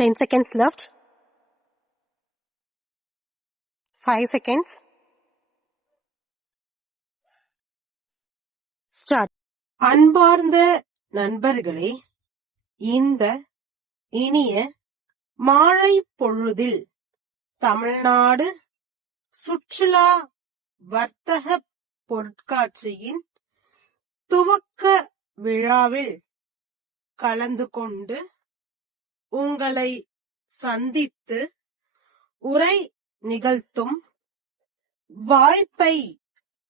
10 seconds left. 5 seconds. Start. அன்பார்ந்த நண்பர்களே, இந்த இனிய மாலை பொழுதில் தமிழ்நாடு சுற்றுலா வர்த்தக பொருட்காட்சியின் துவக்க விழாவில் கலந்து கொண்டு உங்களை சந்தித்து உரை நிகழ்த்தும் வாய்ப்பை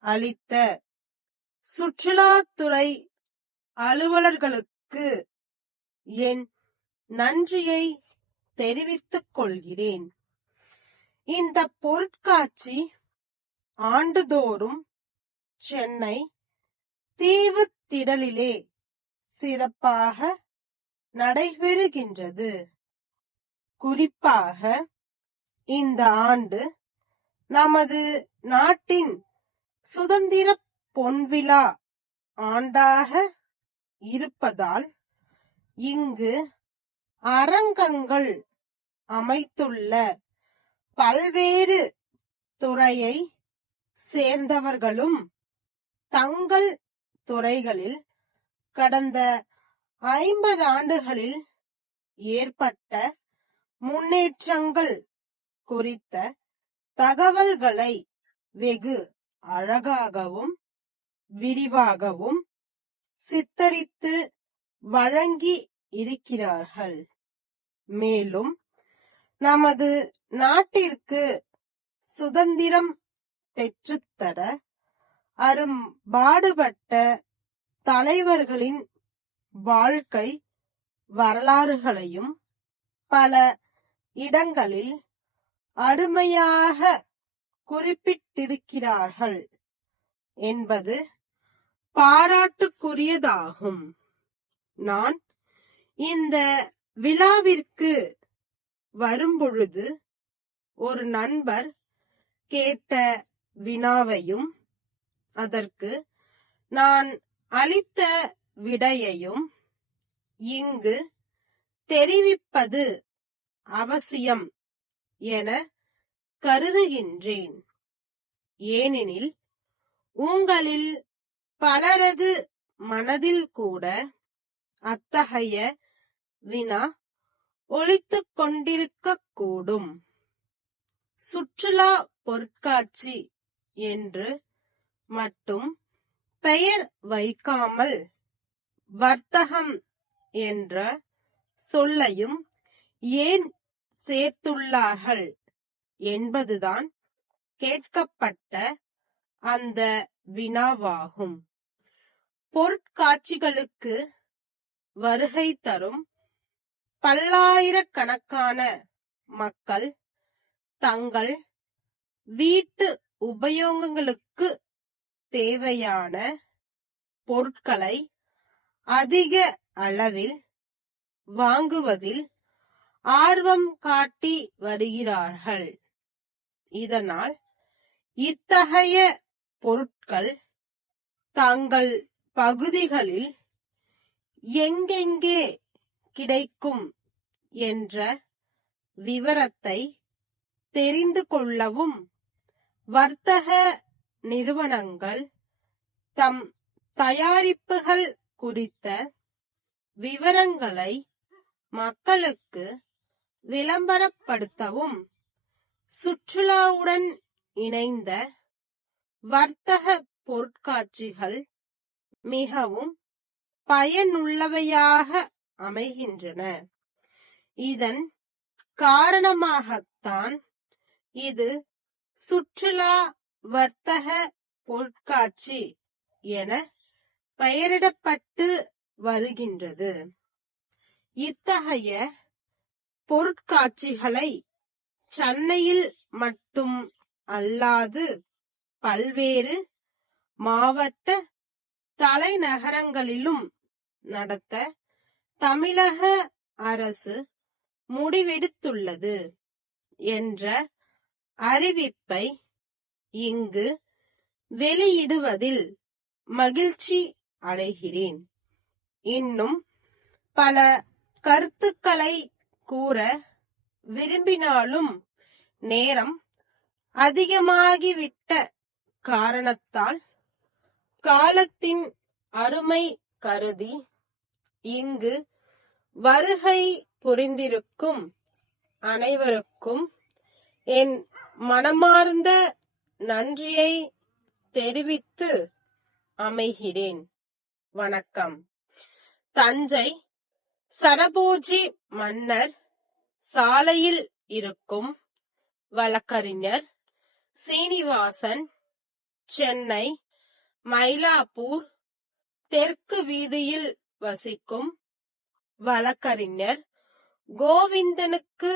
அளித்த சுற்றுலாத்துறை அலுவலர்களுக்கு என் நன்றியை தெரிவித்துக் கொள்கிறேன். இந்த பொருட்காட்சி ஆண்டுதோறும் சென்னை தீவுத்திடலிலே சிறப்பாக நடைபெறுகின்றது. குறிப்பாக இந்த ஆண்டு நமது நாட்டின் சுதந்திர பொன்விழா ஆண்டாக இருப்பதால் இங்கு அரங்கங்கள் அமைத்துள்ள பல்வேறு துறையை சேர்ந்தவர்களும் தங்கள் துறைகளில் கடந்த 50 ஆண்டுகளில் ஏற்பட்ட முன்னேற்றங்கள் குறித்த தகவல்களை வெகு அழகாகவும் விரிவாகவும் சித்தரித்து வழங்கி இருக்கிறார்கள். மேலும் நமது நாட்டிற்கு சுதந்திரம் பெற்றுத்தர அரும்பாடுபட்ட தலைவர்களின் வாழ்க்கை வரலாறுகளையும் பல இடங்களில் அருமையாக குறிப்பிட்டிருக்கிறார்கள் என்பது பாராட்டுக்குரியதாகும். நான் இந்த விழாவிற்கு வரும்பொழுது ஒரு நண்பர் கேட்ட வினாவையும் அதற்கு நான் அளித்த விடையையும் இங்கு தெரிவிப்பது அவசியம் என கருதுகின்றேன். ஏனெனில் உங்களில் பலரது மனதில் கூட அத்தகைய வினா ஒலித்துக் கொண்டிருக்கக் கூடும். சுற்றுலா பொருட்காட்சி என்று மட்டும் பெயர் வைக்காமல் வர்த்தகம் என்ற சொல்லையும் ஏன் சேர்த்துள்ளார்கள் என்பதுதான் கேட்கப்பட்ட அந்த வினாவாகும். பொருட்காட்சிகளுக்கு வருகை தரும் பல்லாயிரக்கணக்கான மக்கள் தங்கள் வீட்டு உபயோகங்களுக்கு தேவையான பொருட்களை அதிக அளவில் வாங்குவதில் ஆர்வம் காட்டி வருகிறார்கள். இதனால் இத்தகைய பொருட்கள் தங்கள் பகுதிகளில் எங்கெங்கே கிடைக்கும் என்ற விவரத்தை தெரிந்து கொள்ளவும் வர்த்தக நிறுவனங்கள் தம் தயாரிப்புகள் குறித்த விவரங்களை மக்களுக்கு விளம்பரப்படுத்தவும் சுற்றுலாவுடன் இணைந்த வர்த்தக பொருட்காட்சிகள் மிகவும் பயனுள்ளவையாக அமைகின்றன. இதன் காரணமாகத்தான் இது சுற்றுலா வர்த்தக பொருட்காட்சி என பெயரிடப்பட்டு வருகின்றது. இத்தகைய பொருட்காட்சிகளை சென்னையில் மட்டும் அல்லாது பல்வேறு மாவட்ட தலைநகரங்களிலும் நடத்த தமிழக அரசு முடிவெடுத்துள்ளது என்ற அறிவிப்பை இங்கு வெளியிடுவதில் மகிழ்ச்சி அடைகிறேன். இன்னும் பல கருத்துக்களை கூற விரும்பினாலும் நேரம் அதிகமாகிவிட்ட காரணத்தால் காலத்தின் அருமை கருதி இங்கு வருகை புரிந்திருக்கும் அனைவருக்கும் என் மனமார்ந்த நன்றியை தெரிவித்து அமைகிறேன். வணக்கம். தஞ்சை சரபோஜி மன்னர் சாலையில் இருக்கும் வழக்கறிஞர் சீனிவாசன், சென்னை மயிலாப்பூர் தெற்கு வீதியில் வசிக்கும் வழக்கறிஞர் கோவிந்தனுக்கு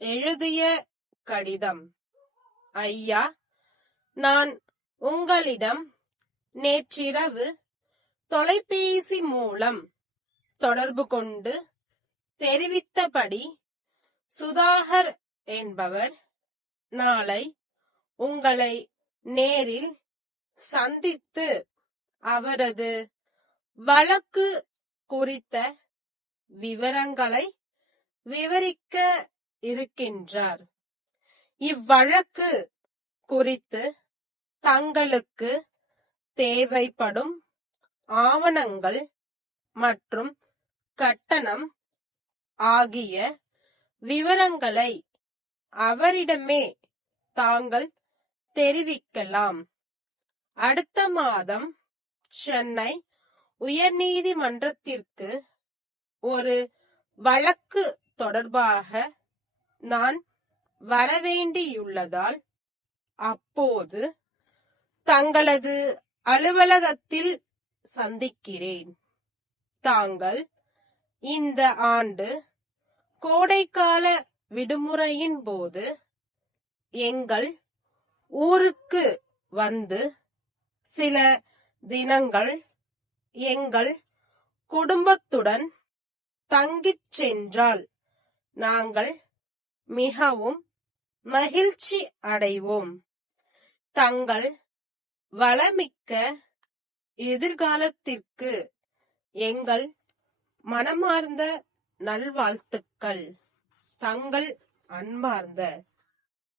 எழுதிய கடிதம். ஐயா, நான் உங்களிடம் நேற்றிரவு தொலைபேசி மூலம் தொடர்பு கொண்டு தெரிவித்தபடி சுதாகர் என்பவர் நாளை உங்களை நேரில் சந்தித்து அவரது வழக்கு குறித்த விவரங்களை விவரிக்க இருக்கின்றார். இவ்வழக்கு குறித்து தங்களுக்கு தேவைப்படும் ஆவணங்கள் மற்றும் கட்டணம் ஆகிய விவரங்களை அவரிடமே தாங்கள் தெரிவிக்கலாம். அடுத்த மாதம் சென்னை உயர்நீதிமன்றத்திற்கு ஒரு வழக்கு தொடர்பாக நான் வரவேண்டியுள்ளதால் அப்போது தங்களது அலுவலகத்தில் சந்திக்கிறேன். தாங்கள் இந்த ஆண்டு கோடைக்கால விடுமுறையின் போது எங்கள் ஊருக்கு வந்து சில தினங்கள் எங்கள் குடும்பத்துடன் தங்கிச் சென்றால் நாங்கள் மிகவும் மகிழ்ச்சி அடைவோம். தங்கள் வளமிக்க எதிர்காலத்திற்கு எங்கள் மனமார்ந்த நல்வாழ்த்துக்கள். தங்கள் அன்பார்ந்த